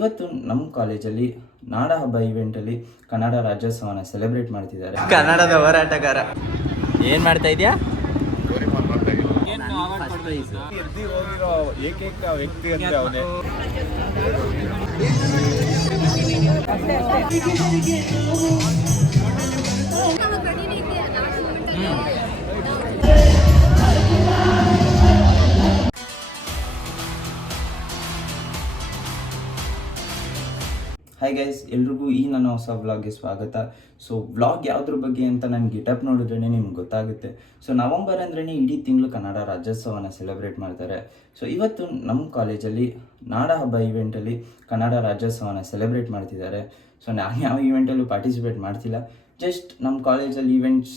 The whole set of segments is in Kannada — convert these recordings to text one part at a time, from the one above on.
ಇವತ್ತು ನಮ್ಮ ಕಾಲೇಜಲ್ಲಿ ನಾಡ ಹಬ್ಬ ಇವೆಂಟಲ್ಲಿ ಕನ್ನಡ ರಾಜ್ಯೋತ್ಸವನ ಸೆಲೆಬ್ರೇಟ್ ಮಾಡ್ತಿದ್ದಾರೆ. ಕನ್ನಡದ ಹೋರಾಟಗಾರ ಏನ್ ಮಾಡ್ತಾ ಇದೆಯಾ? ಏಕೈಕ ವ್ಯಕ್ತಿ ಅಂದ್ರೆ ಅವನೇ. ಹಾಯ್ ಗೈಸ್, ಎಲ್ರಿಗೂ ಈ ನನ್ನ ಹೊಸ ವ್ಲಾಗ್ಗೆ ಸ್ವಾಗತ. ಸೊ ವ್ಲಾಗ್ ಯಾವುದ್ರ ಬಗ್ಗೆ ಅಂತ ನಾನು ಗೆಟಪ್ ನೋಡಿದ್ರೇ ನಿಮ್ಗೆ ಗೊತ್ತಾಗುತ್ತೆ. ಸೊ ನವಂಬರ್ ಅಂದ್ರೇ ಇಡೀ ತಿಂಗಳು ಕನ್ನಡ ರಾಜ್ಯೋತ್ಸವನ ಸೆಲೆಬ್ರೇಟ್ ಮಾಡ್ತಾರೆ. ಸೊ ಇವತ್ತು ನಮ್ಮ ಕಾಲೇಜಲ್ಲಿ ನಾಡ ಹಬ್ಬ ಇವೆಂಟಲ್ಲಿ ಕನ್ನಡ ರಾಜ್ಯೋತ್ಸವನ ಸೆಲೆಬ್ರೇಟ್ ಮಾಡ್ತಿದ್ದಾರೆ. ಸೊ ನಾನು ಯಾವ ಇವೆಂಟಲ್ಲೂ ಪಾರ್ಟಿಸಿಪೇಟ್ ಮಾಡ್ತಿಲ್ಲ, ಜಸ್ಟ್ ನಮ್ಮ ಕಾಲೇಜಲ್ಲಿ ಈವೆಂಟ್ಸ್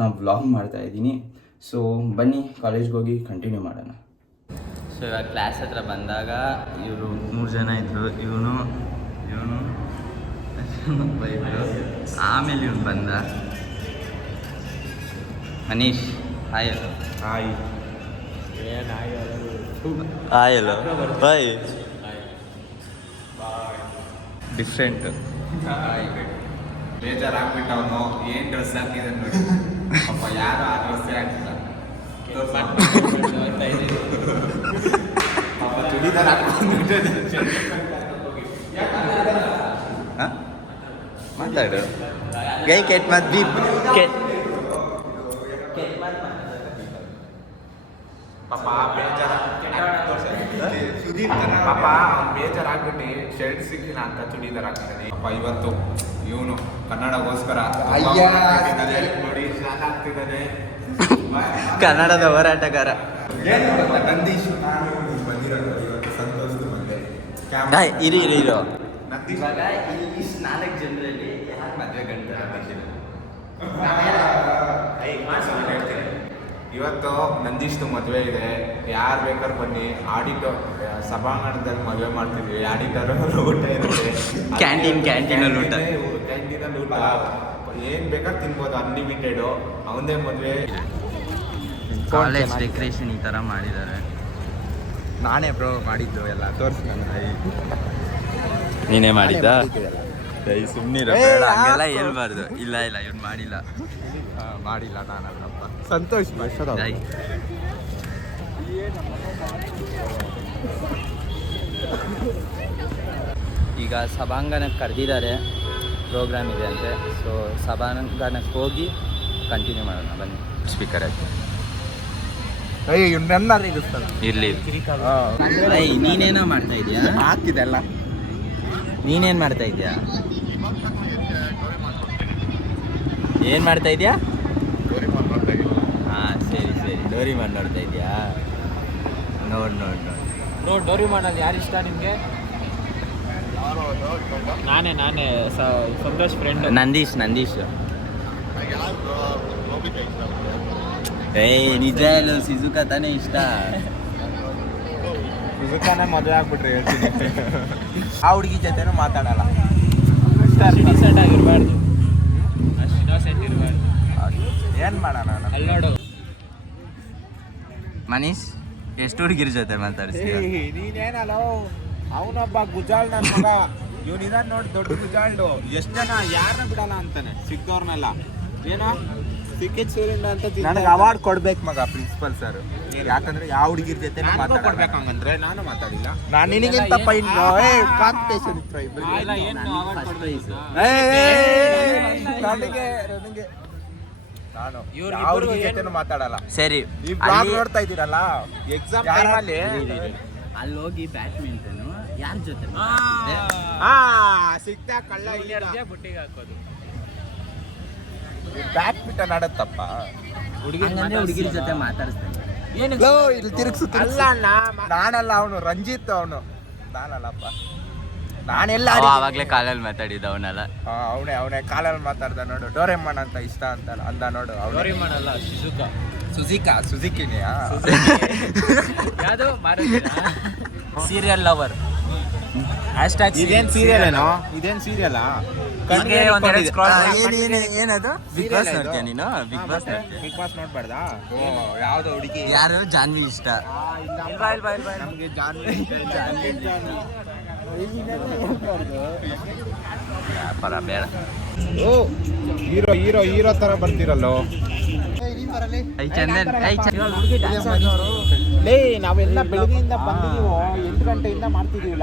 ನಾವು ವ್ಲಾಗ್ ಮಾಡ್ತಾ ಇದ್ದೀನಿ. ಸೊ ಬನ್ನಿ ಕಾಲೇಜ್ಗೆ ಹೋಗಿ ಕಂಟಿನ್ಯೂ ಮಾಡೋಣ. ಸೊ ಇವಾಗ ಕ್ಲಾಸ್ ಹತ್ರ ಬಂದಾಗ ಇವರು 3 ಜನ ಇದ್ದರು. ಇವನು ಬೈದರು. ಆಮೇಲೆ ಇವನು ಬಂದ. ಮನೀಶ್ ಹಾಯ್ ಅಲ್ಲ ಹಾಯ್ ಹಾಯ್ ಅಲ್ಲ ಬಾಯ್ ಡಿಫ್ರೆಂಟ್. ಬೇಜಾರಾಗ್ಬಿಟ್ಟು ಅವನು ಏನು ಡ್ರೆಸ್ ಹಾಕಿದ ನೋಡಿ. ಅಪ್ಪ ಯಾರು ಆ ಡ್ರೆಸ್ಸೇ ಹಾಕಿಲ್ಲ. ಪಾಪ ಚೂಡಿದಾರ್ ಹಾಕೊಂಡು ಮಾತಾಡು. ಗೈ ಕೆಟ್ ಮತ್ ಬಿ ಕೆಟ್ ಪಾಪ ಬೇಜಾರಾಗ್ಬಿಟ್ಟು ಶರ್ಟ್ ಸಿಕ್ಕಿಲ್ಲ ಅಂತ ಚೂಡಿದಾರ್ ಹಾಕ್ತಾನೆ. ಪಾಪ ಇವತ್ತು ಇವನು ಕನ್ನಡಗೋಸ್ಕರ ನೋಡಿ ಶಾಲೆ ಆಗ್ತಿದ್ದಾನೆ. ಕನ್ನಡದ ಹೋರಾಟಗಾರ. ನಂದೀಶ್ ಬಂದಿರೋದು ಇವತ್ತು ಸಂತೋಷದ ಮದುವೆ. ಇರಿ ಇವಾಗ ಈ 4 ಜನರಲ್ಲಿ ಯಾರು ಮದುವೆ ಗಂಟೆ ಇವತ್ತು ನಂದೀಶ್ದು ಮದುವೆ ಇದೆ. ಯಾರು ಬೇಕಾದ್ರೆ ಬನ್ನಿ. ಆಡಿಟರ್ ಸಭಾಂಗಣದಲ್ಲಿ ಮದುವೆ ಮಾಡ್ತಿದ್ವಿ. ಆಡಿಟರ್ ಊಟ ಇರುತ್ತೆ, ಕ್ಯಾಂಟೀನಲ್ಲಿ ಊಟ ಏನು ಬೇಕಾದ್ರೆ ತಿನ್ಬೋದು, ಅನ್ಲಿಮಿಟೆಡು. ಅವನದೇ ಮದುವೆ. ಕಾಲೇಜ್ ಡೆಕೋರೇಷನ್ ಈ ಥರ ಮಾಡಿದ್ದಾರೆ. ನಾನೇ ಬ್ರೋ ಮಾಡಿದ್ದು ಎಲ್ಲ ತೋರಿಸಿ. ನೀನೇ ಮಾಡಿದ್ದ? ಸುಮ್ಮನಿರ, ಹಂಗೆಲ್ಲ ಹೇಳ್ಬಾರ್ದು. ಇಲ್ಲ ಇವ್ನು ಮಾಡಿಲ್ಲ ನಾನಲ್ಲಪ್ಪ. ಸಂತೋಷ್ ಈಗ ಸಭಾಂಗಣಕ್ಕೆ ಕರೆದಿದ್ದಾರೆ, ಪ್ರೋಗ್ರಾಮ್ ಇದೆ ಅಂತೆ. ಸೊ ಸಭಾಂಗಣಕ್ಕೆ ಹೋಗಿ ಕಂಟಿನ್ಯೂ ಮಾಡೋಣ ಬನ್ನಿ. ಸ್ಪೀಕರ್ ಆಯ್ತು ಇರ್ಲಿ. ನೀನೇನೋ ಮಾಡ್ತಾ ಇದೀಯಾ? ಹಾಕಿದೆಲ್ಲ ನೀನೇನು ಮಾಡ್ತಾ ಇದೀಯಾ? ಏನು ಮಾಡ್ತಾ ಇದೀಯಾ? ಹಾಂ ಸರಿ ಡೋರಿಮಾನ್ ನೋಡ್ತಾ ಇದೀಯಾ? ನೋಡು ಡೋರಿಮಾನಲ್ಲಿ ಯಾರು ಇಷ್ಟ ನಿಮಗೆ? ನಾನೇ ಸಂತೋಷ್ ಫ್ರೆಂಡ್. ನಂದೀಶ್ ನಿಜ ಹೇಳು, ಸಿಜುಕಾ ತಾನೇ ಇಷ್ಟ. ಸುಜುಕಾನೇ ಮದುವೆ ಆಗ್ಬಿಟ್ರೆ ಹೇಳ್ತೀನಿ. ಆ ಹುಡುಗಿ ಜೊತೆನೂ ಮಾತಾಡಲ್ಲ. ಸೆಟ್ ಆಗಿರಬಾರ್ದು, ಸೆಟ್ ಇರಬಾರ್ದು. ಏನು ಮಾಡೋಣ? ಅಲ್ಲಿ ನೋಡು ಮನೀಶ್, ಎಷ್ಟು ಹುಡುಗಿರ ಜೊತೆ ಮಾತಾಡಿಸಿ? ನೀನೇನಲ್ಲ, ಅವನೊಬ್ಬ ಗುಜಾಳ್ ನನ್ನ ಮಗ. ಇವನಿದಾನ ನೋಡಿ, ದೊಡ್ಡ ಗುಜಾಳ್ಡು. ಎಷ್ಟು ಜನ ಯಾರನ್ನ ಬಿಡಲ್ಲ ಅಂತಾನೆ, ಸಿಕ್ದವ್ರನ್ನೆಲ್ಲ. ಏನೋ ಸಿಕ್ಕಿದ್ ಸೂರ್ಯನ ಅಂತ ನನಗೆ ಅವಾರ್ಡ್ ಕೊಡ್ಬೇಕು ಮಗ ಪ್ರಿನ್ಸಿಪಲ್ ಸರ್. ಯಾಕಂದ್ರೆ ಯಾವ ಹುಡುಗಿರ ಜೊತೆ ಮಾತಾಡ್ಬೇಕು ಹಂಗಂದ್ರೆ ನಾನು ಮಾತಾಡಿಲ್ಲ. ನಾನು ನಿನಗಿಂತ ಕಾಂಪಿಟೇಷನ್ ಇತ್ತು ಇಬ್ಬರು. ನಾನು ಯಾವ ಹುಡುಗಿ ಜೊತೆನೂ ಮಾತಾಡಲ್ಲ. ಸರಿ, ಈ ಬ್ಲಾಗ್ ನೋಡ್ತಾ ಇದ್ದೀರಲ್ಲ, ಎಕ್ಸಾಮ್ ಟೈಮಲ್ಲಿ ಅಲ್ಲಿ ಹೋಗಿ ಬ್ಯಾಡ್ಮಿಂಟನ್ ಯಾರ ಜೊತೆ ಸಿಗ್ತಾ ಕಳ್ಳ ಇಲ್ಲಿ ಬುಟ್ಟಿಗೆ ಹಾಕೋದು. ಬ್ಯಾಡ್ಮಿಂಟನ್ ಆಡತ್ತಪ್ಪ. ಹುಡುಗಿರ ಜೊತೆ ಮಾತಾಡಿಸ್ತೇನೆ. ಇಲ್ಲಿ ತಿರುಗಿಸುತ್ತೆ. ನಾನಲ್ಲ, ಅವನು ರಂಜಿತ್. ಅವನು ನಾನಲ್ಲಪ್ಪ. ನಾನೆಲ್ಲ ಆವಾಗಲೇ ಕಾಲಲ್ಲಿ ಮಾತಾಡಿದ್ದ ಅವನೆಲ್ಲ. ಅವನೇ ಕಾಲಲ್ಲಿ ಮಾತಾಡ್ದ ನೋಡು. ಡೋರೆಮಾನ್ ಅಂತ ಇಷ್ಟ ಅಂತ ಅಂದ ನೋಡು. ಡೋರಿಮಾನ್ ಅಲ್ಲ, ಸುಜುಕಿನಿಯಾ? ಯಾವುದು ಸೀರಿಯಲ್ ಲವರ್. ಇದೇನ್ ಸೀರಿಯಲ್ ಏನೋ? ಇದೇನ್ ಸೀರಿಯಲ್? ಏನದು? ಬಿಗ್ ಬಾಸ್ ನೋಡ್ತೀಯ ನೀನು? ಬಿಗ್ ಬಾಸ್ ನೋಡ್ಬಾರ್ದಾ? ಯಾವ್ದೋ ಹುಡುಗಿ. ಯಾರು? ಜಾನ್ವಿ ಇಷ್ಟ. ನಮ್ಗೆ ಜಾನ್ವಿ. ವ್ಯಾಪಾರ ಬೇಡ. ಓ ಹೀರೋ ಹೀರೋ ಹೀರೋ ತರ ಬರ್ತಿರಲ್ಲೋ. ಚಂದನ್ ಲೇ ನಾವೆಲ್ಲ ಬೆಳಗ್ಗೆಯಿಂದ ಬಂದಿದೀವೋ 8 ಗಂಟೆಯಿಂದ ಮಾಡ್ತಿದೀವಿ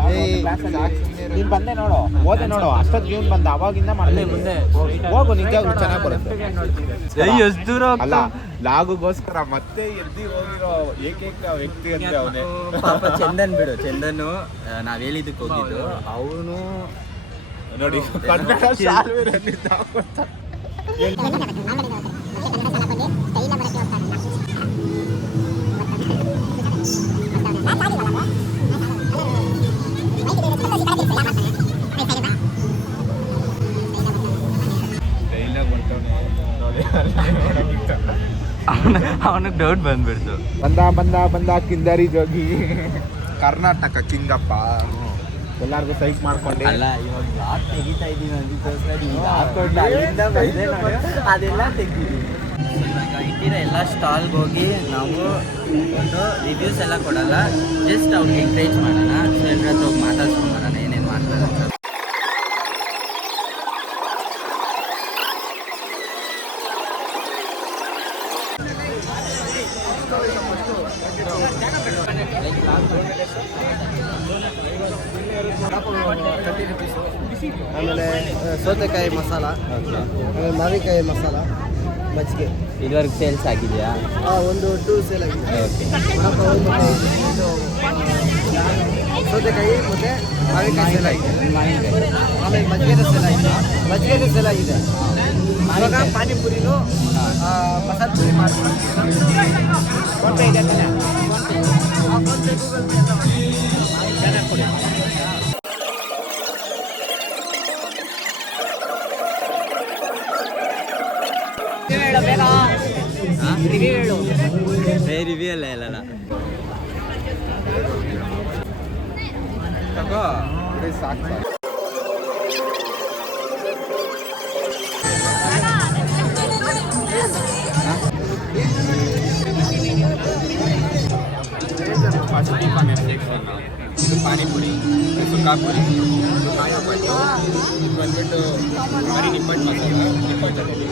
ನೀನ್ ಬಂದೆ ನೋಡು, ಓದೆ ನೋಡು, ಅಷ್ಟೊತ್ತು ಜೀವನ್ ಬಂದ ಅವಾಗಿಂದ ಮಾಡ್ತೀವಿ. ಮುಂದೆ ಹೋಗು, ನಿಜವಾಗ್ಲೂ ಚೆನ್ನಾಗಿ ಬರುತ್ತೆ. ಎಷ್ಟು ದೂರ ಅಲ್ಲ ಲಾಗುಗೋಸ್ಕರ ಮತ್ತೆ ಎದ್ದಿ ಹೋಗಿರೋ ಏಕೈಕ ವ್ಯಕ್ತಿ ಅಂದ್ರೆ ಅವನೇ. ಪಾಪ ಚಂದನ್ ಬಿಡು, ಚಂದನ್ ನಾವ್ ಹೇಳಿದ್ದಕ್ಕೆ ಹೋಗಿದ್ದು ಅವನು ನೋಡಿ ಕನ್ನಡ ಶಾಲ್ವೆ ರನ್ನಿದ್ದ. ಅವನಿಗೆ ಡೌಟ್ ಬಂದ್ಬಿಡ್ತು. ಬಂದ ಬಂದ ಬಂದ ಕಿಂದರಿ ಜೋಗಿ ಕರ್ನಾಟಕ ಕಿಂಗಪ್ಪ. ಎಲ್ಲಾರ್ಗು ಸೈಕ್ ಮಾಡ್ಕೊಂಡೆ. ಅಲ್ಲ ಇವಾಗ ಲಾಕ್ ತೆಗಿತಾ ಇದ್ದೀನಿ ಅದಕ್ಕೋಸ್ಕರ ಹಾಕೊಂಡು ಅಲ್ಲಿಂದ ಬಂದೆ ನೋಡಿ, ಅದೆಲ್ಲ ತೆಗ್ದಿದ್ದೀನಿ. ಇವಾಗ ಇಟ್ಟಿರೋ ಎಲ್ಲ ಸ್ಟಾಲ್ಗೆ ಹೋಗಿ ನಾವು ಒಂದು ರಿವ್ಯೂಸ್ ಎಲ್ಲ ಕೊಡಲ್ಲ, ಜಸ್ಟ್ ಅವ್ರಿಗೆ ಎಂಕರೇಜ್ ಮಾಡೋಣ. ಸೊ ಎಲ್ಲರ ಹತ್ರ ಹೋಗಿ ಮಾತಾಡ್ಸ್ಕೊಂಬರೋಣ ಏನೇನು ಮಾಡ್ತಾರೆ ಅಂತ. ಆಮೇಲೆ ಸೌತೆಕಾಯಿ ಮಸಾಲ, ಆಮೇಲೆ ಮಾವಿನಕಾಯಿ ಮಸಾಲ, ಮಜ್ಜಿಗೆ. ಇದುವರೆಗೆ ಸೇಲ್ಸ್ ಆಗಿದೆಯಾ? ಒಂದು 2 ಸೇಲ್ ಆಗಿದೆ. ಓಕೆ. ವಡಪಾವ್ ಮತ್ತು ಇದು ಸೌತೆಕಾಯಿ ಮತ್ತು ಮಾವಿನಕಾಯಿ ಸೇಲ್ ಆಗಿದೆ. ಆಮೇಲೆ ಮಜ್ಜಿಗೆದು ಸೇಲ್ ಆಗಿದೆ. ಮಜ್ಜಿಗೆದು ಸೇಲ್ ಆಗಿದೆ. ಇವಾಗ ಪಾನಿಪುರಿನೂ ಮಸಾಲೆ ಪುರಿ ಮಾಡ್ತೀವಿ. ಫೋನ್ಪೇ ಇದೆ ತಾನೆ? ಫೋನ್ಪೇ, ಗೂಗಲ್ ಪೇ ಎಲ್ಲ ಚೆನ್ನಾಗಿ ಕೊಡಿ. ರಿವ್ಯೂ ಎಲ್ಲ ಹೇಳಲ್ಲ. ಸಾಕು ಇದು ಪಾನಿಪುರಿ, ಇದು ಸುಕ್ಕಾಪುರಿ, ಇದು ಕಾಯಪಟ್ಟು, ಇದು ಬಂದ್ಬಿಟ್ಟು ಬರೀ ನಿಪ್ಪಟ್ಟು ಮಸಾಲ, ನಿಪ್ಪಟ್ಟು ಚಟ್ನಿ,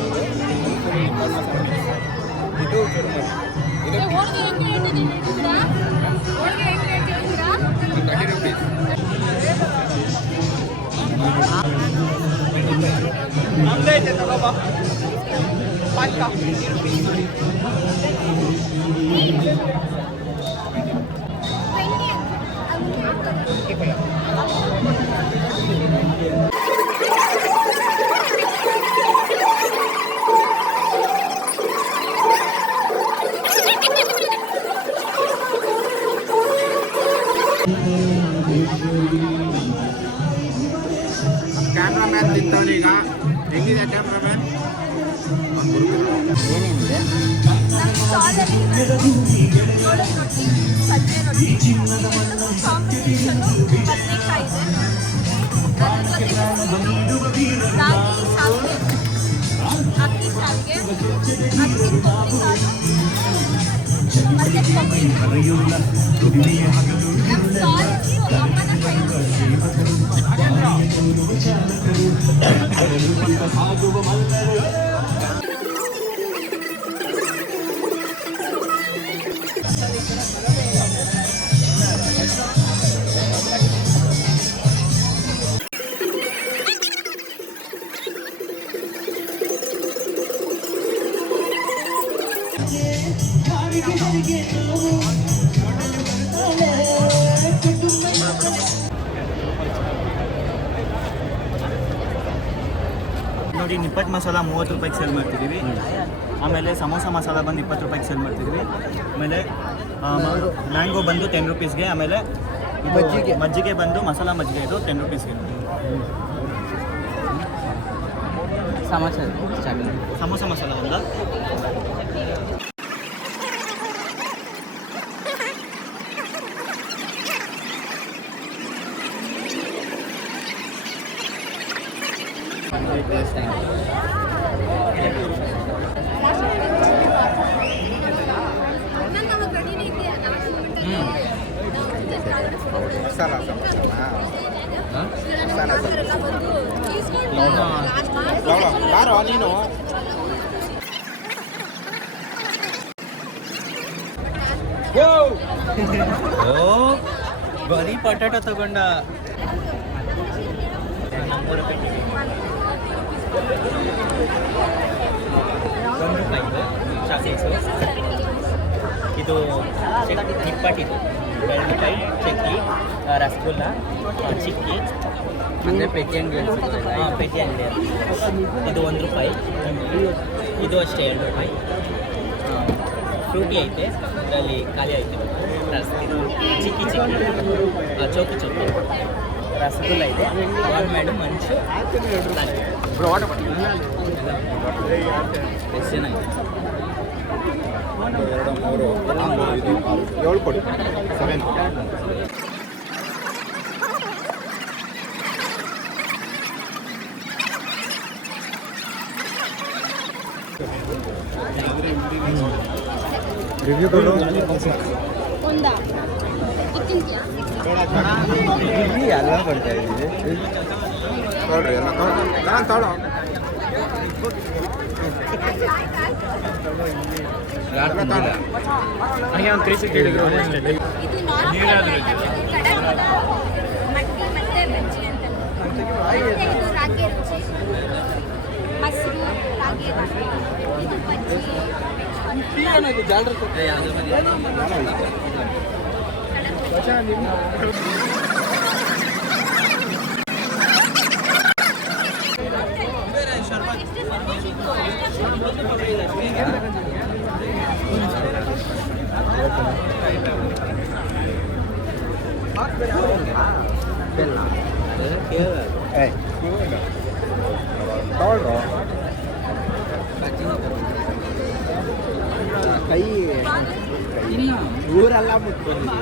ನಿಪ್ಪಟ್ಟು ಮಸಾಲ ಮಿಕ್ಸ್, ಇದು ಚುರುಮುರಿ, ಇದು 30 rupees. ನಮ್ದೈತೆ ತಗೋಬ ಪಾಲ್ಕ. ಕ್ಯಾಮ್ರಾಮ್ಯಾನ್ ತಿಂತವನೀಗ. ಹೆಂಗಿದೆ ಕ್ಯಾಮ್ರಾಮ್ಯಾನ್? ಏನೇನಿದೆ? ನಮ್ಮ ಸ್ಟಾಲಲ್ಲಿ ಜೋಳದ ರೊಟ್ಟಿ, ಸಜ್ಜೆ ರೊಟ್ಟಿ, ಕಾಂಬಿನೇಷನ್ನು ಬದನೆಕಾಯಿ ಇದೆ. ಅದ್ರ ಜೊತೆಗೆ ರಾಗಿ ಶಾವಿಗೆ, ಅಕ್ಕಿ ಶಾವಿಗೆ, ಅಕ್ಕಿ ಕೊಬ್ಬರಿ ಕಾಳು, ಮತ್ತೆ ಕೊಬ್ಬರಿ. ನಮ್ಮ ಸ್ಟಾಲಲ್ಲಿ ಅಮ್ಮನ ಕೈ ನೋಡಿ, ನಿಪ್ಪಟ್ಟು ಮಸಾಲ 30 ರೂಪಾಯಿಗೆ ಸೇಲ್ ಮಾಡ್ತಿದ್ದೀವಿ. ಆಮೇಲೆ ಸಮೋಸ ಮಸಾಲ ಬಂದು 20 ರೂಪಾಯಿಗೆ ಸೇಲ್ ಮಾಡ್ತಿದ್ದೀವಿ. ಆಮೇಲೆ ಮ್ಯಾಂಗೋ ಬಂದು 10 ರೂಪೀಸ್ಗೆ. ಆಮೇಲೆ ಮಜ್ಜಿಗೆ ಬಂದು ಮಸಾಲ ಮಜ್ಜಿಗೆ ಇದು 10 ರೂಪೀಸ್ಗೆ. ಸಮೋಸ ಮಸಾಲ ಅಲ್ಲ. ಮಸಾಲ ಸಮೋಸ ಇವರೆಲ್ಲ ಬಂದು ಈಸ್ಕೊಂಡು ಯಾರೋ ನೀನು ಓ ಬರೀ ಪಟಾಟ ತಗೊಂಡ. ₹1 ಚಾಕ್ಲೇಟ್ಸು. ಇದು ನಿಪ್ಪಟ್ಟಿದು ಬೆಳ್ಳುಳ್ಳಿ ಚಕ್ಕಿ, ರಸಗುಲ್ಲ, ಚಿಕ್ಕಿ ಅಂದರೆ ಪೆಟ್ಟಿ ಅಂಗಡಿ. ಹಾಂ, ಪೆಟ್ಟಿ ಅಂಗಡಿ. ಇದು ₹1. ಇದು ಅಷ್ಟೇ ₹2. ಫ್ರೂಟಿ ಐತೆ, ಇದರಲ್ಲಿ ಖಾಲಿ ಐತೆ. ಚಿಕ್ಕಿ ಚೌಕಿ ಚೌಕಿ ರಸಗುಲ್ಲ ಇದೆ, ಗೋಲ್ಮೇಡು, ಮಂಚು, ಎಷ್ಟು ಚೆನ್ನಾಗಿದೆ. 2, 3, 4, 5, 7 ಕೊಡಿ 7. ರಿವ್ಯೂ ಕೊಡು. ಒಂದಾ ಇದು ತಿಂತೀಯಾ? ಎಲ್ಲ ಕೊಡ್ತಾ ಇದ್ದೀವಿ. ನೋಡ್ರಿ ಎಲ್ಲ ನಾನು ತಾಳು. ನನಗೆ ಒಂದು 360 ಹೇಳಿದ್ರು ಇದು ನಾರ್ಮಲ್ ಕಡಲೆ ಮಟ್ಟಿ ಮತ್ತೆ ಬಜ್ಜಿ ಅಂತ. ಮತ್ತೆ ಇದು ರಾಗಿ ರುಚಿ, ಮೊಸರು, ರಾಗಿ ರುಚಿ, ಇದು ಬಜ್ಜಿ. ತಗೊಳ್ರು. ಕೈ ಊರೆಲ್ಲ ಮುಟ್ಕೊಂಡು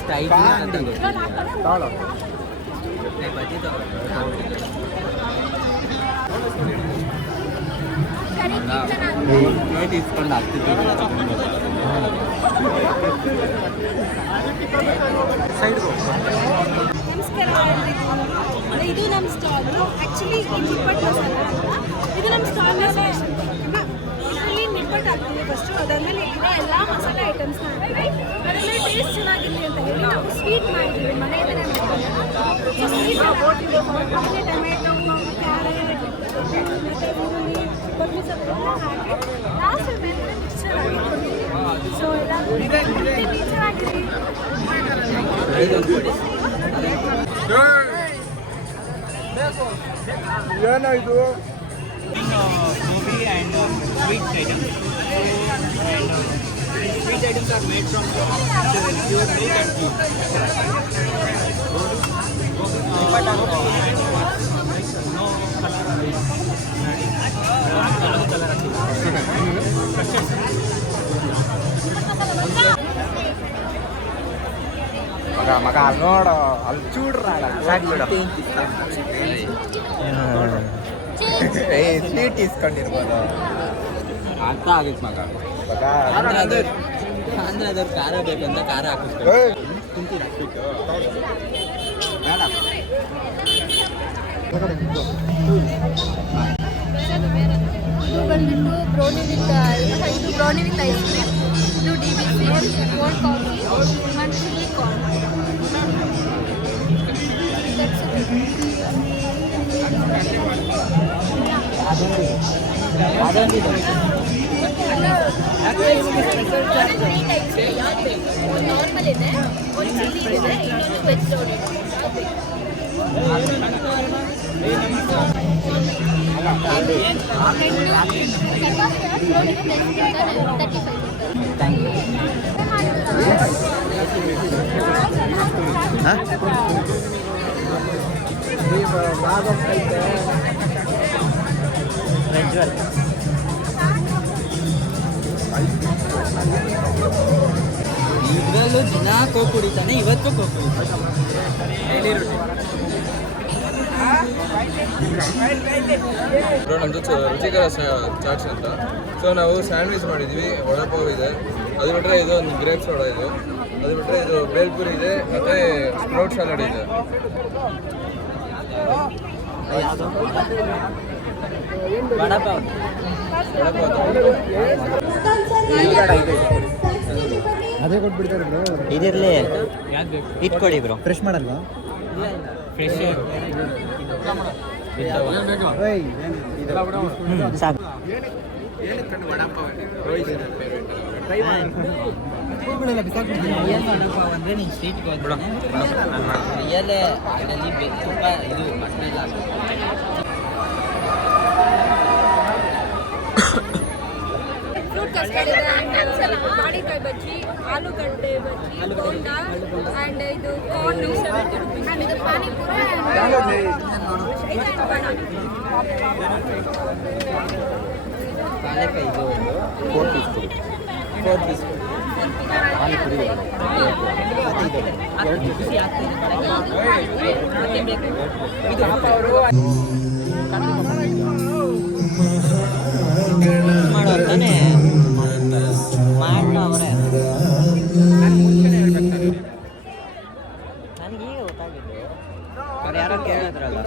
ಸ್ಟೈಲ್ ತಗೊಳ್ಳೋ. ಬಜ್ಜಿ ಪ್ಲೇಟ್ ಇಸ್ಕೊಂಡು ಆಗ್ತಿದ್ದೀವಿ. ನಮಸ್ಕಾರ ಎಲ್ರಿಗೂ. ಇದು ನಮ್ಮ ಸ್ಟಾಲು. ಆ್ಯಕ್ಚುಲಿ ಈ ನಿಪ್ಪಟ್ಟು ಮಸಾಲ ಅಂತ ಇದು ನಮ್ಮ ಸ್ಟಾಲ್ನ ಸ್ಪೆಷಲ್. ಇದರಲ್ಲಿ ನಿಪ್ಪಟ್ಟು ಹಾಕ್ತೀವಿ ಫಸ್ಟು, ಅದಾದಮೇಲೆ ಇರೋ ಎಲ್ಲ ಮಸಾಲೆ ಐಟಮ್ಸ್ನ ಹಾಕ್ತೀವಿ. ಅದರಲ್ಲಿ ಟೇಸ್ಟ್ ಚೆನ್ನಾಗಿರಲಿ ಅಂತ ಹೇಳಿ ನಾವು ಸ್ವೀಟ್ ಮಾಡಿದ್ದೀವಿ, ಮನೆಯಲ್ಲೇ ಮಾಡ್ತೀವಿ. ಸೊ ಸ್ವೀಟ್ ಆಮೇಲೆ ಟೊಮೆಟೊ, ಕ್ಯಾರೆಟ್, ಮತ್ತು ಈರುಳ್ಳಿ, ಕೊತ್ತಂಬರಿ ಸೊಪ್ಪು ಎಲ್ಲ ಹಾಕಿ ಲಾಸ್ಟ್ ಮೇಲೆ ಮಿಕ್ಸ್ಚರ್ ಆಗಿ ಕೊಡ್ತೀವಿ. ಸೊ ಎಲ್ಲ ಮಿಕ್ಸ್ಚರ್ ಆಗಿರಲಿ. ಏನೋ ಇದು movie and sweet items. And sweet items are made from pure milk and ghee. But no ಮಗ ಅಲ್ಲಿ ನೋಡು, ಅಲ್ಲಿ ಚೂಡ್ರಾಗ ಸ್ವೀಟ್ ಇಸ್ಕೊಂಡಿರ್ಬೋದು ಅಂತ ಆಗಿತ್ತು ಮಗ. ಅಂದ್ರೆ ಅದ್ರ ಖಾರ ಬೇಕಂತ ಖಾರ ಹಾಕಿಸ್ತಾರೆ. ತಿಂತೀರಾ ಸ್ವೀಟು? ಇದು ಬಂದ್ಬಿಟ್ಟು ಬ್ರೌನಿ ವಿತ್ ಇದು ಬ್ರೌನಿ ವಿತ್ ಐಸ್ ಕ್ರೀಮ್, ಇದು DBC, ಕೋಲ್ಡ್ ಕಾಫಿ ಮತ್ತು ಚಿಲ್ಲಿ ಕಾರ್ನ್. ಒಂದು ನಾರ್ಮಲ್ ಇದೆ, ಒಂದು ಚಿಲ್ಲಿ ಇದೆ, ಇನ್ನೊಂದು veg loaded. Thank you. Prajwal ಇದರಲ್ಲೂ ದಿನ ಕೋಕ್ ಕುಡಿತಾನೆ, ಇವತ್ತು ಕೋಕ್ ಕುಡಿತಾನೆ. Daily routine. ಬ್ರೋ ನಮ್ಮದು ರುಚಿಕರ ಚಾಟ್ಸ್ ಅಂತ. ಸೊ ನಾವು ಸ್ಯಾಂಡ್ವಿಚ್ ಮಾಡಿದ್ವಿ, ವಡಾಪಾವ್ ಇದೆ, ಅದು ಬಿಟ್ಟರೆ ಇದು ಒಂದು ಗ್ರೇಪ್ ಸೋಡಾ ಇದು, ಅದು ಬಿಟ್ಟರೆ ಇದು ಬೇಲ್ಪುರಿ ಇದೆ ಮತ್ತು ಸ್ಪ್ರೌಟ್ ಸಲಾಡ್ ಇದೆ. ವಡಪಾವ್ ಅದೇ ಕೊಟ್ಬಿಡ್ತಾರೆ ಬ್ರೋ. ಇದಿರಲಿ ಯಾವ್ದು ಬೇಕು? ಇಟ್ಕೊಡಿ ಬ್ರೋ. ಫ್ರೆಶ್ ಮಾಡಲ್ವಾ? ಫ್ರೆಶ್ ಸಾಕು. ರಿಯಲ್ ವಡಪಾವ್ ಅಂದರೆ ನೀನು ಸ್ಟ್ರೀಟ್ಗೆ ಹೋಗ್ಬಿಡು. ರಿಯಲ್ಲೇ ಅದರಲ್ಲಿ ತುಪ್ಪ ಇದು ಮಸಾಲೆ ಫ್ರೂಟ್ ಕಸ್ಟರ್ಡ್ ಇದೆ ಆ್ಯಂಡ್ ಬಾಡಿಕಾಯಿ ಬಜ್ಜಿ, ಆಲೂಗಡ್ಡೆ ಬಜ್ಜಿ, ಬೋಂಡಾ ಆ್ಯಂಡ್ ಇದು ಕಾರ್ನ್ 70 rupees ಆ್ಯಂಡ್ ಇದು ಪಾನಿಪುರಿ ಪಾಲಕ ಇದು 4 ಪೀಸ್ ಕೊಡಿ. 4 ಪೀಸ್ ಪಾನಿಪುರಿ ಮತ್ತು ಇದು 2 ಪೀಸ್ ಮಾಡೋತಾನೆ ಮಾಡ್ನ ಅವರೇ. ನನಗೀಗ ಗೊತ್ತಾಗಿದ್ದು ಅವ್ರು ಯಾರೋ ಕೇಳಿದ್ರಲ್ಲ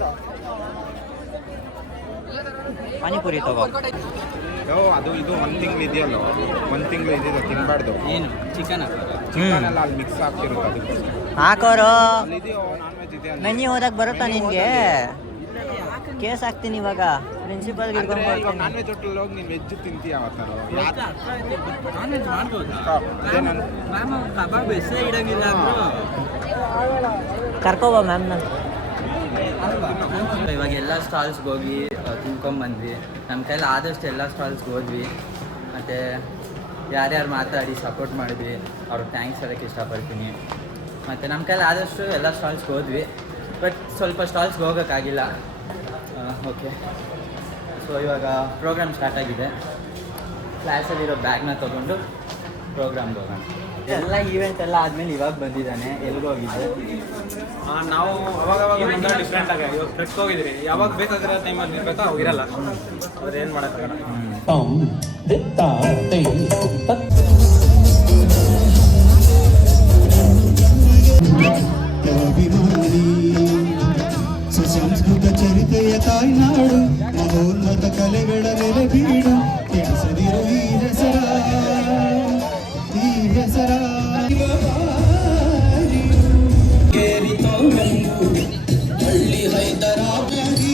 ಪಾನಿಪುರಿ ತಗೋ. ಅದು ಇದು 1 ತಿಂಗಳು ಇದೆಯಲ್ಲ, 1 ತಿಂಗಳು ಇದಿದೆ ತಿನ್ಬಾರ್ದು. ಏನು ಚಿಕನ್ ಚಿಕನ್ ಎಲ್ಲ ಅಲ್ಲಿ ಮಿಕ್ಸ್ ಆಗ್ತಿರುತ್ತೆ ಅದಕ್ಕೆ. ಹಾಕೋರು ಅಲ್ಲಿ ಇದೆಯೋ ನಾನ್ ವೆಜ್ ಇದೆ ಅಲ್ಲಿ. ಮೆನ್ಯೂ ಹೋದಾಗ ಬರುತ್ತಾ ನಿನಗೆ? ಕೇಸ್ ಹಾಕ್ತೀನಿ ಇವಾಗ ಪ್ರಿನ್ಸಿಪಲ್ಗೆ ಇಟ್ಕೊಂಡು ಬರ್ತೀನಿ. ನಾನ್ ವೆಜ್ ಹೋಟೆಲ್ ಹೋಗಿ ನೀನು ವೆಜ್ ತಿಂತೀಯ ಅವತ್ತಾರ? ನಾನ್ ವೆಜ್ ಮಾಡ್ಬೋದು. ಮ್ಯಾಮ್ ಕಬಾಬ್ ಹೆಸರೇ ಇಡಂಗಿಲ್ಲ ಕರ್ಕೋಬ ಮ್ಯಾಮ್ನ. ಇವಾಗ ಎಲ್ಲ ಸ್ಟಾಲ್ಸ್ಗೆ ಹೋಗಿ ತಿನ್ಕೊಂಬಂದ್ವಿ. ನಮ್ಮ ಕೈಲಿ ಆದಷ್ಟು ಎಲ್ಲ ಸ್ಟಾಲ್ಸ್ಗೆ ಹೋದ್ವಿ ಮತ್ತು ಯಾರ್ಯಾರು ಮಾತಾಡಿ ಸಪೋರ್ಟ್ ಮಾಡಿದ್ವಿ ಅವ್ರಿಗೆ ಥ್ಯಾಂಕ್ಸ್ ಹೇಳೋಕ್ಕೆ ಇಷ್ಟಪಡ್ತೀನಿ. ಮತ್ತು ನಮ್ಮ ಕೈಲಿ ಆದಷ್ಟು ಎಲ್ಲ ಸ್ಟಾಲ್ಸ್ಗೆ ಹೋದ್ವಿ, ಬಟ್ ಸ್ವಲ್ಪ ಸ್ಟಾಲ್ಸ್ಗೆ ಹೋಗೋಕ್ಕಾಗಿಲ್ಲ. ಓಕೆ, ಸೊ ಇವಾಗ ಪ್ರೋಗ್ರಾಮ್ ಸ್ಟಾರ್ಟ್ ಆಗಿದೆ. ಕ್ಲಾಸಲ್ಲಿರೋ ಬ್ಯಾಗ್ನ ತೊಗೊಂಡು ಪ್ರೋಗ್ರಾಮ್ಗೆ ಹೋಗೋಣ. ಎಲ್ಲ ಈವೆಂಟ್ ಎಲ್ಲ ಆದಮೇಲೆ ಇವಾಗ ಬಂದಿದ್ದಾನೆ. ಎಲ್ಗೋಗಿದ್ದೆ? ನಾವು ಅವಾಗ ಡಿಫ್ರೆಂಟ್ ಆಗಿ ಇವಾಗ ಟ್ರೆಕ್ ಹೋಗಿದ್ರಿ. ಯಾವಾಗ ಬೇಕಾಗಿರೋ ಟೈಮಲ್ಲಿ ಇರಬೇಕೋ ಅವಾಗ ಇರಲ್ಲ. ಅದೇನು ಮಾಡೋಕ್ಕಾಗಲ್ಲ. ಸುಸಂಸ್ಕೃತ ಚರಿತೆಯ ತಾಯ್ನಾಡು, ಮಹೋನ್ನತ ಕಲೆಗಳ ನೆಲೆ ಬೀಡು, ಕೆಡಿಸದಿರು ಈ ಹೆಸರ ಹಳ್ಳಿ ಹೈದರಾಬಾದಿ.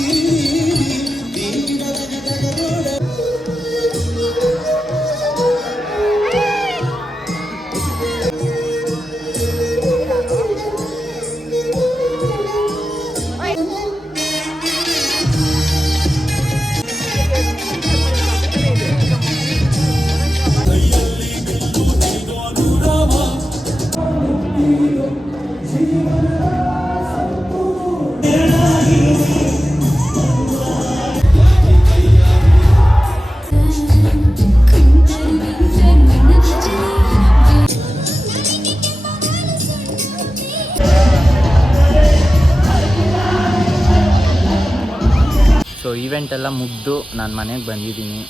ಸೊ ಈವೆಂಟ್ ಎಲ್ಲ ಮುಗಿದು ನಾನು ಮನೆಗೆ ಬಂದಿದ್ದೀನಿ.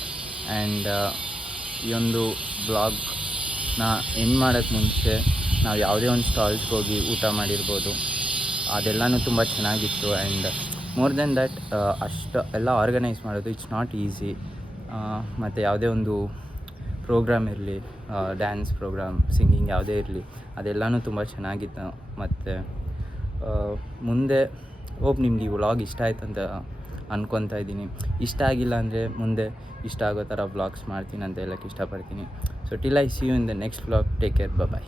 ಆ್ಯಂಡ್ ಈ ಒಂದು ಬ್ಲಾಗ್ನ ಎಂಡ್ ಮಾಡೋಕ್ಕೆ ಮುಂಚೆ ನಾವು ಯಾವುದೇ ಒಂದು ಸ್ಟಾಲ್ಸ್ಗೆ ಹೋಗಿ ಊಟ ಮಾಡಿರ್ಬೋದು, ಅದೆಲ್ಲನೂ ತುಂಬ ಚೆನ್ನಾಗಿತ್ತು. ಆ್ಯಂಡ್ ಮೋರ್ ದೆನ್ ದ್ಯಾಟ್ ಅಷ್ಟು ಎಲ್ಲ ಆರ್ಗನೈಸ್ ಮಾಡೋದು ಇಟ್ಸ್ ನಾಟ್ ಈಸಿ. ಮತ್ತು ಯಾವುದೇ ಒಂದು ಪ್ರೋಗ್ರಾಮ್ ಇರಲಿ, ಡ್ಯಾನ್ಸ್ ಪ್ರೋಗ್ರಾಮ್, ಸಿಂಗಿಂಗ್ ಯಾವುದೇ ಇರಲಿ, ಅದೆಲ್ಲನೂ ತುಂಬ ಚೆನ್ನಾಗಿತ್ತು. ಮತ್ತು ಮುಂದೆ ಹೋಪ್ ನಿಮ್ಗೆ ಈ ವ್ಲಾಗ್ ಇಷ್ಟ ಆಯ್ತು ಅಂತ ಅನ್ಕೊತಾ ಇದ್ದೀನಿ. ಇಷ್ಟ ಆಗಿಲ್ಲ ಅಂದರೆ ಮುಂದೆ ಇಷ್ಟ ಆಗೋ ಥರ ವ್ಲಾಗ್ಸ್ ಮಾಡ್ತೀನಿ ಅಂತ ಹೇಳೋಕ್ಕೆ ಇಷ್ಟಪಡ್ತೀನಿ. So till I see you in the next vlog. Take care, bye.